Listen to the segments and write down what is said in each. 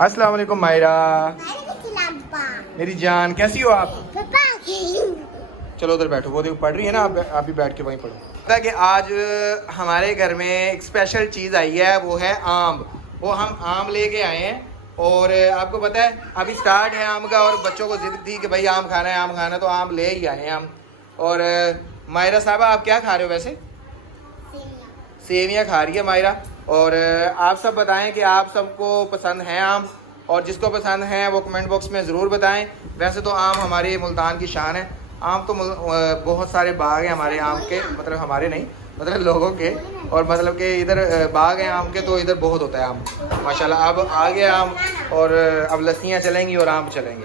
अस्सलाम वालेकुम मायरा, मेरी जान कैसी हो आप? चलो उधर बैठो, वो देखो पढ़ रही है ना, आप भी बैठ के वहीं पढ़ो। पता है कि आज हमारे घर में एक स्पेशल चीज़ आई है, वो है आम। वो हम आम लेके आए हैं और आपको पता है अभी स्टार्ट है आम का, और बच्चों को जिद थी कि भाई आम खाना है, आम खाना है, तो आम ले ही आए हैं हम। और मायरा साहबा आप क्या खा रहे हो वैसे? सेवियाँ खा रही है मायरा। और आप सब बताएं कि आप सबको पसंद है आम, और जिसको पसंद है वो कमेंट बॉक्स में ज़रूर बताएं। वैसे तो आम हमारे मुल्तान की शान है। आम तो बहुत सारे बाग हैं हमारे आम के, मतलब हमारे नहीं, मतलब लोगों के। और मतलब कि इधर बाग हैं आम के, तो इधर बहुत होता है आम माशाल्लाह। अब आ गया आम, और अब लस्सियाँ चलेंगी और आम चलेंगे,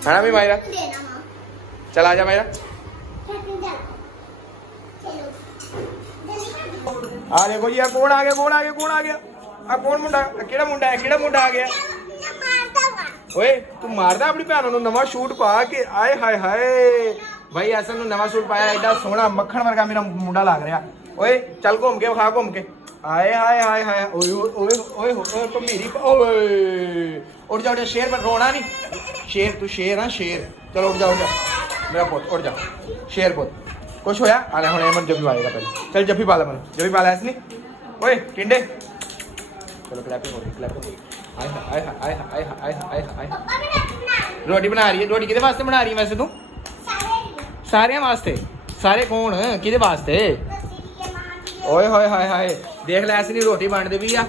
है ना भी मायरा? चल आ जा मायरा। आ देखो जी, कौन आ गया, कौन आ गया, कौन आ गया? कौन मुंडा, केड़ा मुंडा है, केड़ा मुंडा आ गया? ओए तू मारदा अपनी भैन नूं नवा सूट पा के? आए हाय हाय भाई, ऐसा नूं नवा सूट पाया, एडा सोहना मक्खन वर्गा मेरा मुंडा लग रहा। ओए चल घूम के खा, घूम के। आए हाय हाय हाय, ओए ओए ओए ओए तो मेरी, ओए उठ जा, उठ जा, शेर पर रोना नहीं। शेर तू शेर हाँ शेर। चलो उठ जा, उठ जा मेरा पुत, उठ जा शेर पुत। कुछ होया आले हुणे मन जब्बी पालेगा पहले। चल जब्बी पाला, मन जब्बी पाला ऐसे नहीं। ओए टिंडे चलो क्लैपिंग हो गई, क्लैपिंग हो गई। आय हाय हाय हाय हाय हाय हाय। रोटी बना रही है, रोटी किहदे वास्ते बना रही है वैसे तू? सारे वास्ते। सारे कौन किहदे वास्ते? ओए होए हाय हाय, देख ले ऐसे नहीं रोटी बनदी भी आ।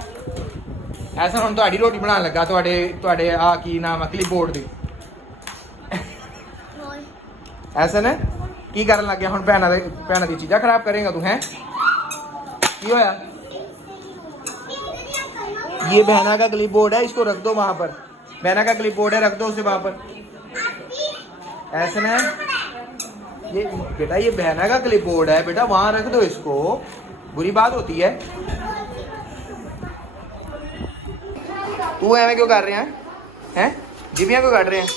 ऐसा हुण तुहाडी रोटी बनान लगा, तुहाडे आ की नाम क्लिप बोर्ड दी। ऐसा ना की करन लग गया हुण? भैणां दी चीज़ां खराब करेगा तू हैं? की होया? ये बहना का क्लिप बोर्ड है, इसको रख दो वहां पर। बहना का क्लिप बोर्ड है, रख दो उसे वहां पर। ऐसा ना ये बेटा, ये बहना का क्लिप बोर्ड है बेटा, वहां रख दो इसको, बुरी बात होती है। तू ऐਵੇਂ क्यों कर रहे हैं? हैं जिबियां क्यों काट रहे हैं?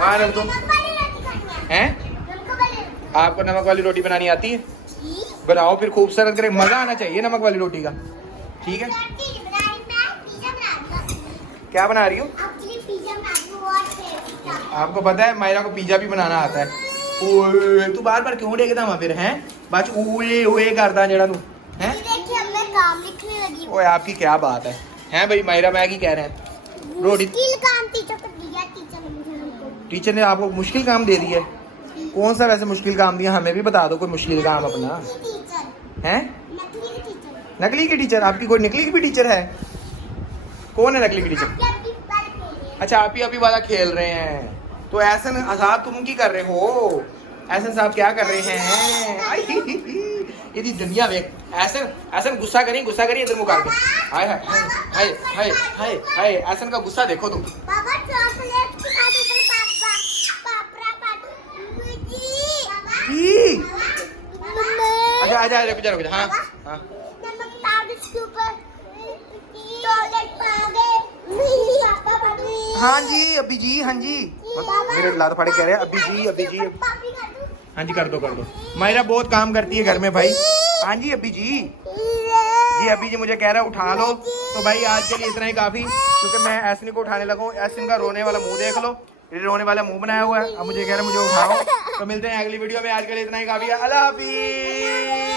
वहां रख दो। हैं आपको नमक वाली रोटी बनानी आती है? बनाओ फिर, खूबसूरत करे, मजा आना चाहिए नमक वाली रोटी का। ठीक है, क्या बना रही हो? आपको पता है मायरा को पिज्जा भी बनाना आता है। ओए तू बार बार क्यों देखदा वहां फिर हैं? बाच ओए ओए करदा जेड़ा तू हैं? काम लिखने लगी। ओए आपकी क्या बात है? हैं भाई मायरा, मैं की कह रहे हैं? रोटी काम टीचर को दिया, टीचर ने आपको मुश्किल काम दे दिया है? कौन सा वैसे मुश्किल काम दिया, हमें भी बता दो कोई मुश्किल काम अपना। हैं नकली की टीचर? आपकी कोई नकली की भी टीचर है? कौन है नकली की टीचर? अच्छा आप ही वाला खेल रहे हैं। तो ऐसा आजाद तुम की कर रहे हो? ऐसा साहब क्या कर रहे हैं? यदि दुनिया में ऐसा ऐसा गुस्सा करिए इधर मुका के। हाय हाय हाय हाय हाय हाय, ऐसा का गुस्सा देखो तुम। बाबा चॉकलेट के साथ ऊपर पापा अच्छा आजा रुक जा रुक जा। हाँ हाँ नमक पाउडर के ऊपर चॉकलेट पागे। हाँ जी अभी जी, हाँ जी मेरे लात फाड़े कह रहे हैं अभी जी। हाँ जी कर दो कर दो। मायरा बहुत काम करती है घर में भाई। हाँ जी अभी जी अभी जी मुझे कह रहा है उठा लो, तो भाई आज के लिए इतना ही काफ़ी, क्योंकि मैं ऐसनी को उठाने लगा हूँ। ऐसनी का रोने वाला मुंह देख लो, रोने वाला मुंह बनाया हुआ है। अब मुझे कह रहा है मुझे उठाओ। तो मिलते हैं अगली वीडियो में, आज के लिए इतना ही काफ़ी है। अल्लाह हाफिज़।